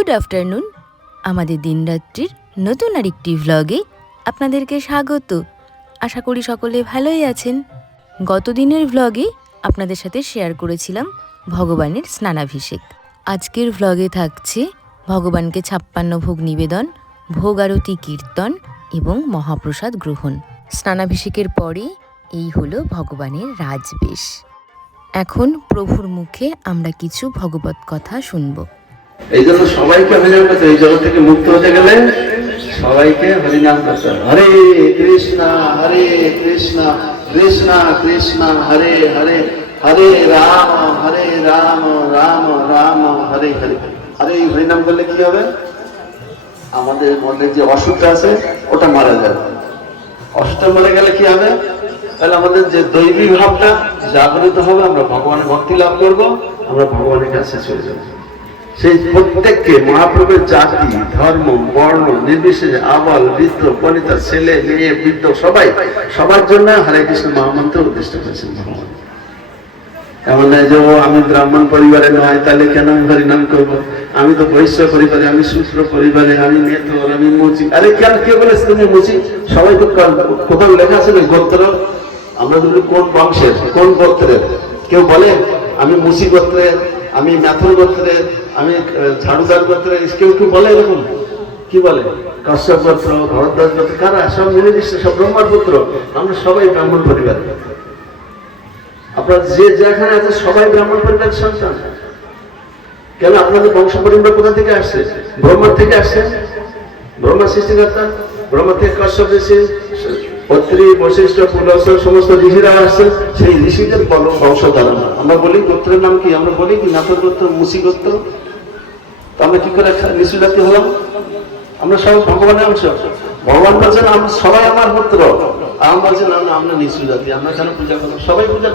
Good afternoon. আমাদের দিনরাত্রির নতুন আরেকটি ভ্লগে আপনাদেরকে স্বাগত। আশা করি সকলে ভালোই আছেন। গত দিনের ভ্লগে আপনাদের সাথে শেয়ার করেছিলাম ভগবানের স্নানাভিষেক। আজকের ভ্লগে থাকছে ভগবানকে ছাপ্পান্ন ভোগ নিবেদন, ভোগ আরতি কীর্তন এবং মহাপ্রসাদ গ্রহণ। স্নানাভিষেকের পরে এই হলো ভগবানের রাজবেশ। এখন প্রভুর মুখে আমরা কিছু ভগবত কথা শুনব। এই জন্য সবাইকে হরিনাম করতে এই জগৎ থেকে মুক্ত হতে গেলে সবাইকে হরিনাম করতে হরে কৃষ্ণ হরে কৃষ্ণ কৃষ্ণ কৃষ্ণ, হরে হরে হরে রাম হরে রাম রাম রাম, হরে হরে। আরে এই হরিনাম করলে কি হবে? আমাদের মধ্যে যে অসুখটা আছে, ওটা মারা যাবে। অসুখটা মরে গেলে কি হবে? তাহলে আমাদের যে দৈবী ভাবটা জাগ্রত হবে, আমরা ভগবানের ভক্তি লাভ করব, আমরা ভগবানের কাছে চলে যাব। সেই প্রত্যেককে মহাপ্রভুর জাতি, ধর্ম, বর্ণ, নির্বিশেষে আবাল, বৃদ্ধ, বনিতা, ছেলে, মেয়ে, বৃদ্ধ, সবাই, সবার জন্য হরে কৃষ্ণ মহামন্ত্র উদ্দিষ্ট করেছেন এমন নয় যে, ও, আমি ব্রাহ্মণ পরিবারে নয়, তাহলে কেন আমি হরিনাম করব? আমি তো বৈশ্য পরিবারে, আমি সূত্র পরিবারে, আমি নেতর আমি মুচি। আরে কেন, কে বলেছে তুমি মুচি? সবাই তো কোথাও লেখা আছে না গোত্র? আমরা কোন বংশের, কোন গোত্রের? কেউ বলে, আমি মুচি গোত্রের? আমি ম্যাথর গোত্রের, আমি ঝাড়ুদার গোত্রের কেউ কেউ বলে এরকম? কি বলে? কশ্যপ গোত্র, ভরদ্বাজ গোত্র, কারা? সব মিলে মিশে সব ব্রহ্মার পুত্র। আমরা সবাই ব্রাহ্মণ পরিবারের আপনার যে যেখানে আছে সবাই ব্রাহ্মণ পরিবারের সন্তান। কেন আপনাদের বংশ পরিবার কোথা থেকে আসছে? ব্রহ্মার থেকে আসছে? ব্রহ্মা সৃষ্টিকর্তা? ব্রহ্মা থেকে কশ্যপ ঋষি অত্রি পুলসর সমস্ত ঋষিরা আসছে। সেই ঋষিদের আমরা বলি, গোত্রের নাম কি? আমরা বলি কি নাথর গোত্র মুসি গোত্র আমরা কি করে নিচু জাতি হলাম? আমরা সবাই ভগবানের অংশ। ভগবান বলছেন সবাই আমার পুত্র। আমরা বলছেন আমরা আমরা জাতি আমরা পূজা করব? সবাই পূজা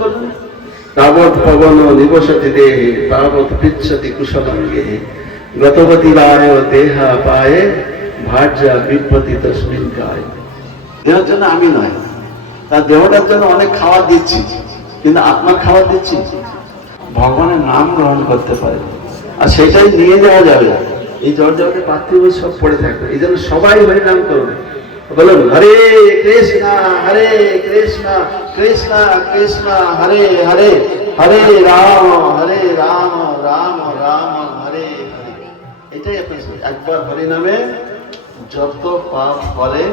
বায় দেহা পায়ে, ভার্যা বিপতি তস্মিন গায় দেহের জন্য আমি নয়। তার দেহটার জন্য অনেক খাবার দিচ্ছি, কিন্তু আত্মার খাওয়া দিচ্ছি? ভগবানের নাম গ্রহণ করতে পারে। আর সেটাই নিয়ে যাওয়া যাবে। এই জর্জকে পার্থিব সব পড়ে থাকবে। এই জন্য সবাই হরি নাম করবে বলুন, হরে কৃষ্ণা হরে কৃষ্ণা কৃষ্ণা কৃষ্ণা, হরে হরে হরে রাম হরে রাম রাম রাম, হরে হরে। এটাই আপনার একবার হরি নামে যত পাপ করে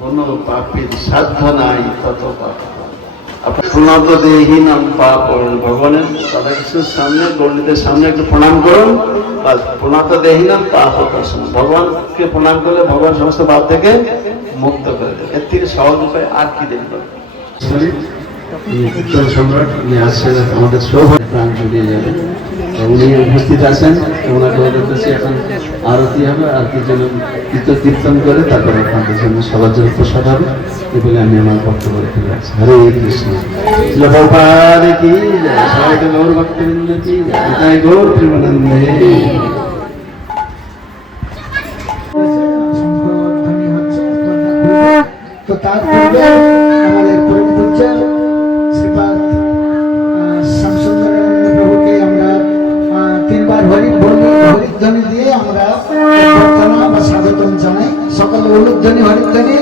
কোন পাপের সাধ্য নাই, তত পাপ। প্রণত দেহী পাপ ভগবানের রাধাকৃষ্ণের সামনে গণ্ডিতের সামনে একটু প্রণাম করুন। বা প্রণত দেহী নাম পাপ ভগবানকে প্রণাম করলে ভগবান সমস্ত পাপ থেকে মুক্ত করে দেবে। এর থেকে সহজ উপায় আর কি দেখবেন? কীর্তন সম্রাট উনি আসছেন আমাদের সৌভাগ্য প্রাণ জুড়িয়ে যাবেন তো উনি উপস্থিত আছেন ওনাকে অনুরোধ করছি এখন আরতি হবে আরতির জন্য কীর্তন কীর্তন করে তারপরে আপনাদের জন্য সবার জন্য প্রসাদ হবে। এই বলে আমি আমার বক্তব্য রেখে যাচ্ছি। হরে কৃষ্ণ। কি সবাই গৌর ভক্তবৃন্দ কি গৌর প্রেমানন্দে। তো তার তিনবার হরি বলি হরিধ্বনি দিয়ে আমরা প্রার্থনা বা স্বাগতম জানাই। সকল অনুধ্বনি হরিধ্বনি।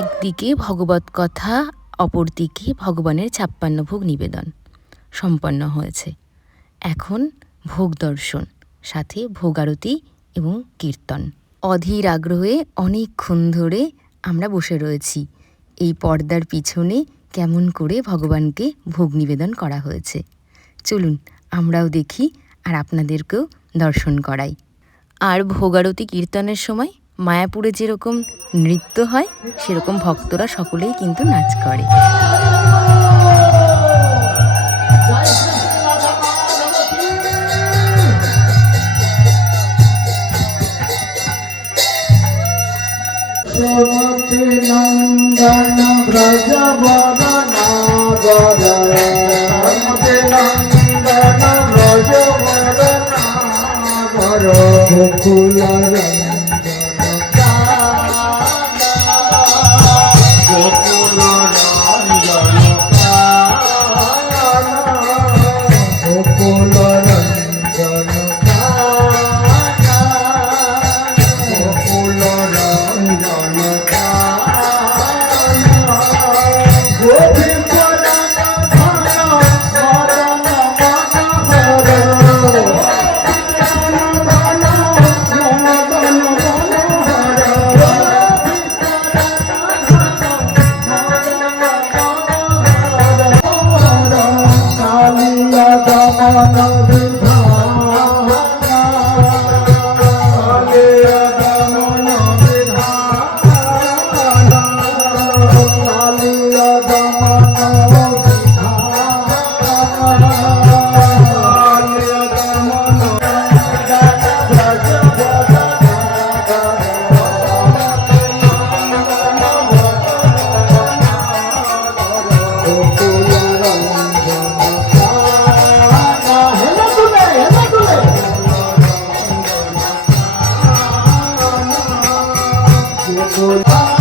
একদিকে ভগবত কথা, অপরদিকে ভগবানের ছাপ্পান্ন ভোগ নিবেদন। সম্পন্ন হয়েছে। এখন ভোগ দর্শন, সাথে ভোগ আরতি এবং কীর্তন। অধীর আগ্রহে অনেকক্ষণ ধরে আমরা বসে রয়েছি। এই পর্দার পিছনে কেমন করে ভগবানকে ভোগ নিবেদন করা হয়েছে। চলুন, আমরাও দেখি আর আপনাদেরকেও দর্শন করাই। আর ভোগারতি কীর্তনের সময় মায়াপুরে যেরকম নৃত্য হয়, সেরকম ভক্তরা সকলেই কিন্তু নাচ করে। শ্রমতি নন্দন ব্রজ বদনাগর শ্রমতি নন্দন Braj বদনাগর Gokul Ranjan I'll love you. Thank you.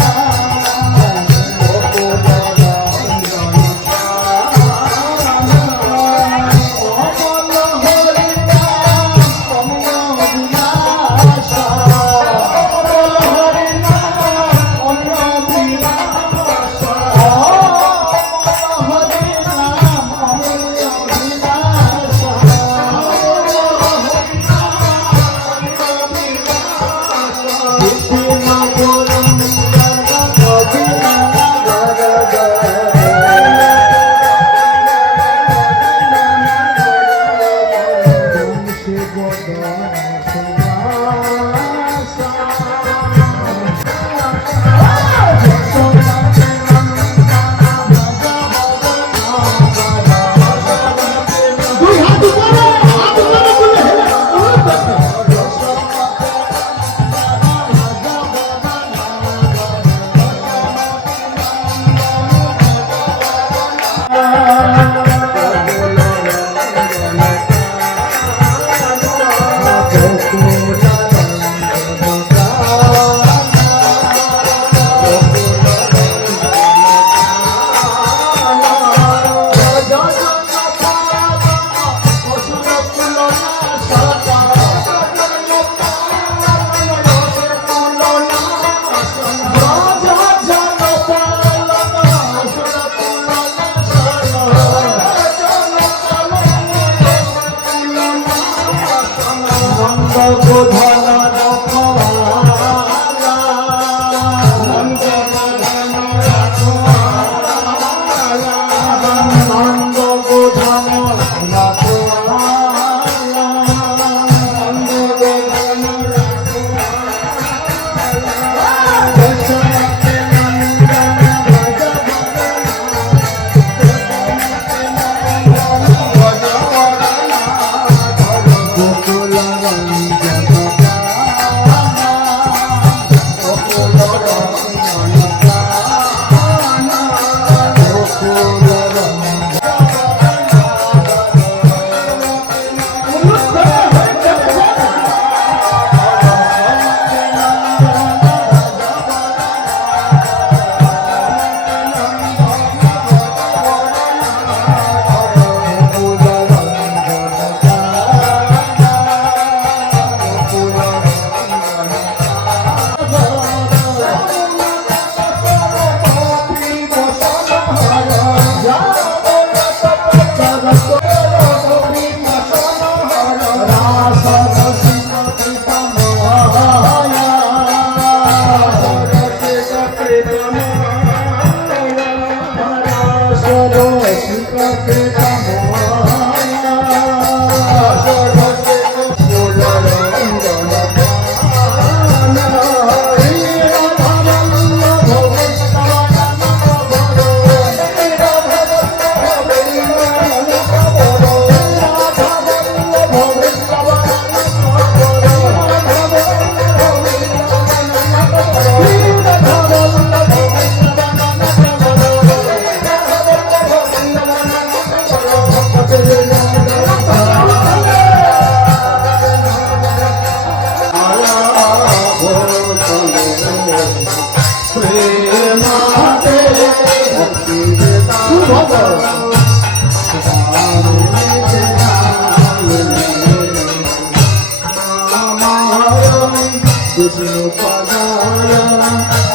Krishna Padaya,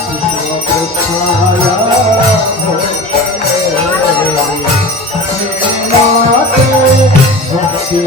Krishna Prasthaya, Bhakti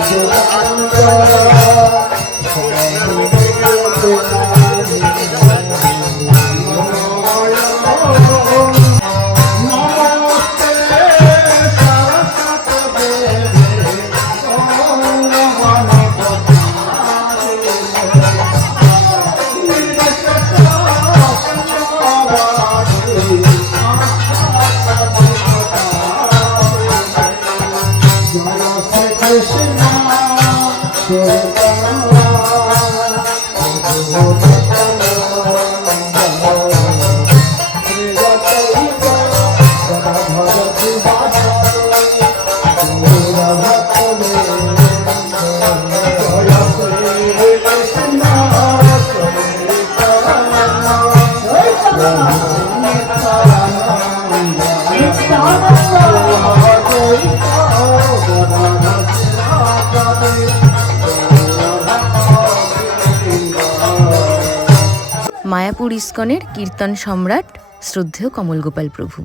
Mayapur ইস্কনের কীর্তন সম্রাট শ্রদ্ধেয় কমল গোপাল প্রভু,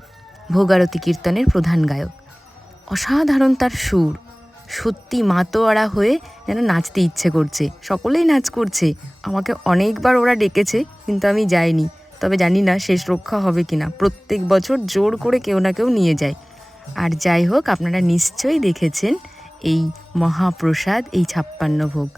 ভোগারতী কীর্তনের প্রধান গায়ক। অসাধারণ তার সুর। সত্যি মাতোয়ারা হয়ে যেন নাচতে ইচ্ছে করছে। সকলেই নাচ করছে। আমাকে অনেকবার ওরা ডেকেছে, কিন্তু আমি যাইনি। তবে জানি না শেষ রক্ষা হবে কি না প্রত্যেক বছর জোর করে কেউ না কেউ নিয়ে যায়। আর যাই হোক, আপনারা নিশ্চয়ই দেখেছেন এই মহাপ্রসাদ, এই ছাপ্পান্ন ভোগ।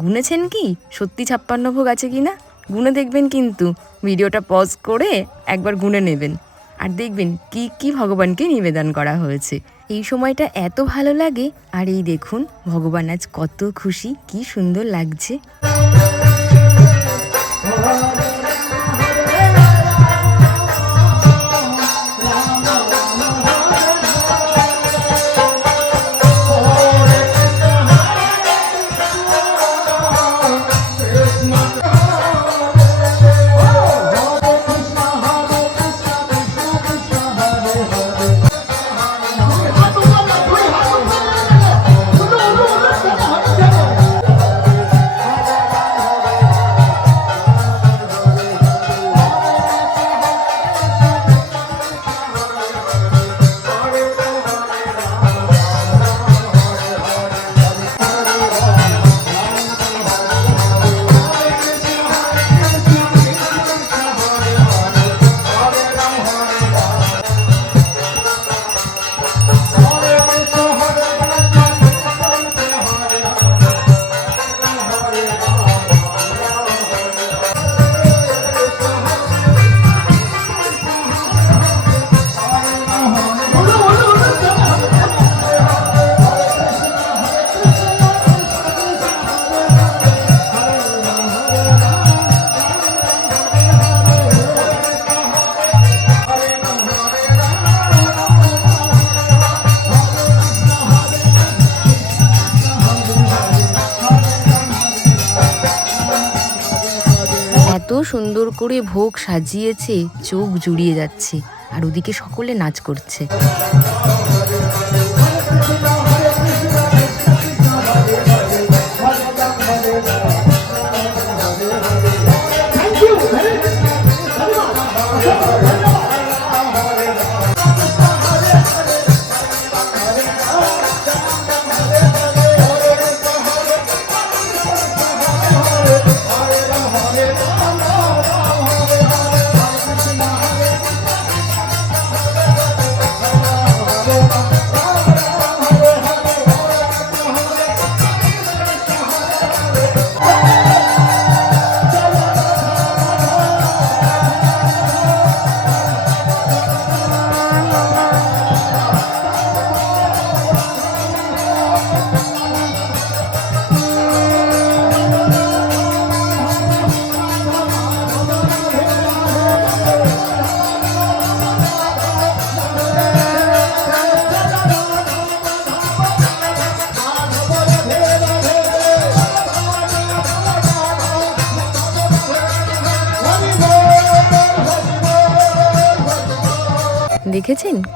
গুনেছেন কি? সত্যি ছাপ্পান্ন ভোগ আছে কি না? গুনে দেখবেন কিন্তু। ভিডিওটা পজ করে একবার গুনে নেবেন। আর দেখবেন কি কি ভগবানকে নিবেদন করা হয়েছে। এই সময়টা এত ভালো লাগে। আর এই দেখুন, ভগবান আজ কত খুশি, কি সুন্দর লাগছে। করে ভোগ সাজিয়েছে চোখ জুড়িয়ে যাচ্ছে আর ওদিকে সকলে নাচ করছে।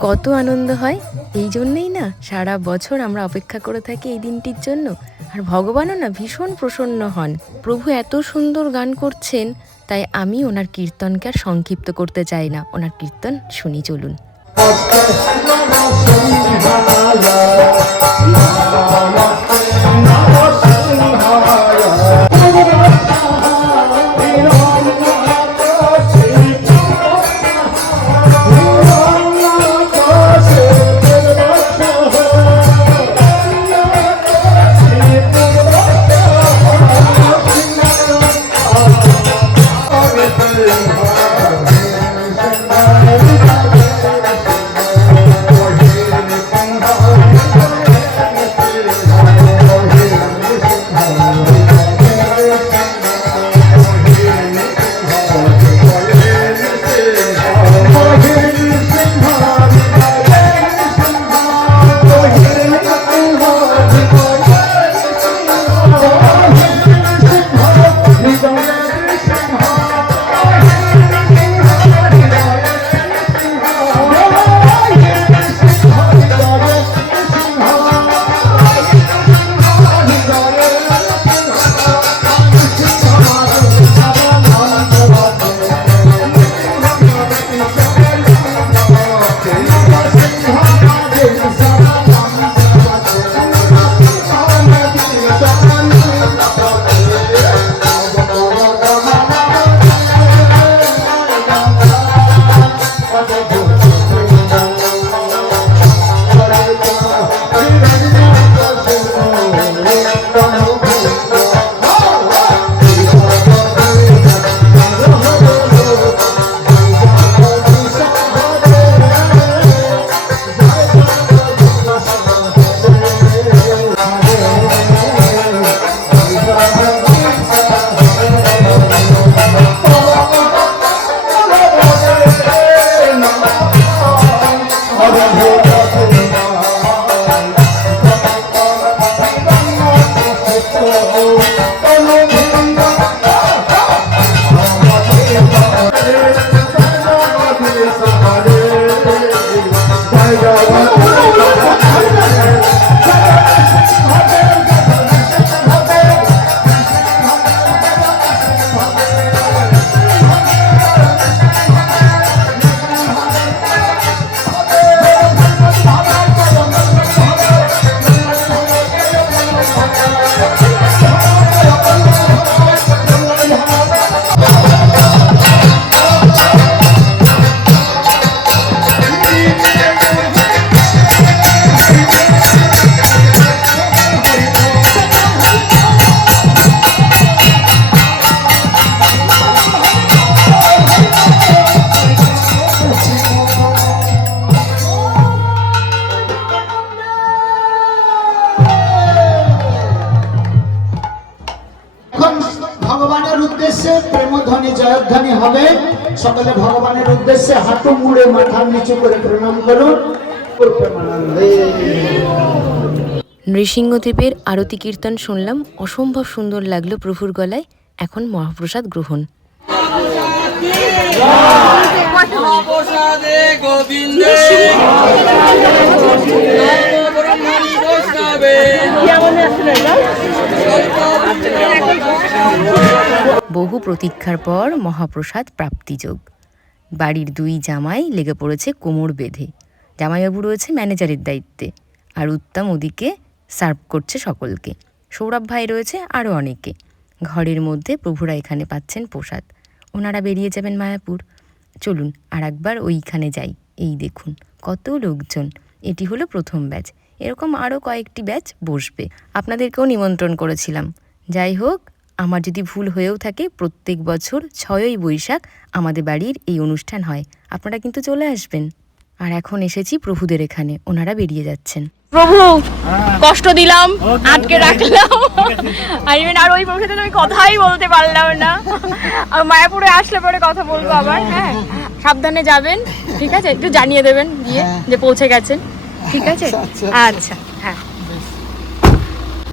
কত আনন্দ হয়? এই জন্যেই না সারা বছর আমরা অপেক্ষা করে থাকি এই দিনটির জন্য। আর ভগবানও না ভীষণ প্রসন্ন হন। প্রভু এত সুন্দর গান করছেন, তাই আমি ওনার কীর্তনকে আর সংক্ষিপ্ত করতে চাই না। ওনার কীর্তন শুনি, চলুন। এখন সকলে ভগবানের উদ্দেশ্যে হাঁটু মুড়ে মাথা নিচু করে প্রণাম করুন নৃসিংহদ্বীপের আরতি কীর্তন শুনলাম অসম্ভব সুন্দর লাগল প্রভুর গলায় এখন মহাপ্রসাদ গ্রহণ। মহাপ্রসাদে গোবিন্দে বহু প্রতীক্ষার পর মহাপ্রসাদ প্রাপ্তিযোগ। বাড়ির দুই জামাই লেগে পড়েছে কোমর বেঁধে। জামাইবাবু রয়েছে ম্যানেজারের দায়িত্বে। আর উত্তম ওদিকে সার্ভ করছে সকলকে। সৌরভ ভাই রয়েছে আরও অনেকে। ঘরের মধ্যে প্রভুরা এখানে পাচ্ছেন প্রসাদ। ওনারা বেরিয়ে যাবেন মায়াপুর। চলুন আর একবার ওইখানে যাই। এই দেখুন, কত লোকজন। এটি হলো প্রথম ব্যাচ। এরকম আরও কয়েকটি ব্যাচ বসবে। আপনাদেরকেও নিমন্ত্রণ করেছিলাম। যাই হোক আমার যদি ভুল হয়েও থাকে প্রত্যেক বছর ছয়ই বৈশাখ আমাদের বাড়ির এই অনুষ্ঠান হয়। আপনারা কিন্তু চলে আসবেন। আর এখন এসেছি প্রভুদের এখানে ওনারা বেরিয়ে যাচ্ছেন। প্রভু কষ্ট দিলাম আটকে রাখলাম। আর আর ওই প্রভুর সাথে আমি কথাই বলতে পারলাম না। আর মায়াপুরে আসলে পরে কথা বলব আবার হ্যাঁ। সাবধানে যাবেন ঠিক আছে? একটু জানিয়ে দেবেন গিয়ে যে পৌঁছে গেছেন। ঠিক আছে? আচ্ছা হ্যাঁ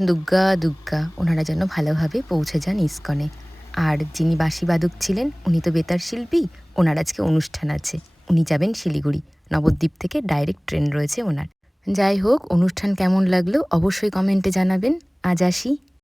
দুগ্গা দুগ্গা ওনারা যেন ভালোভাবে পৌঁছে যান ইস্কনে। আর যিনি বাঁশি বাদক ছিলেন, উনি তো বেতার শিল্পী ওনার আজকে অনুষ্ঠান আছে। উনি যাবেন শিলিগুড়ি। নবদ্বীপ থেকে ডাইরেক্ট ট্রেন রয়েছে ওনার। যাই হোক, অনুষ্ঠান কেমন লাগল অবশ্যই কমেন্টে জানাবেন। আজ আসি।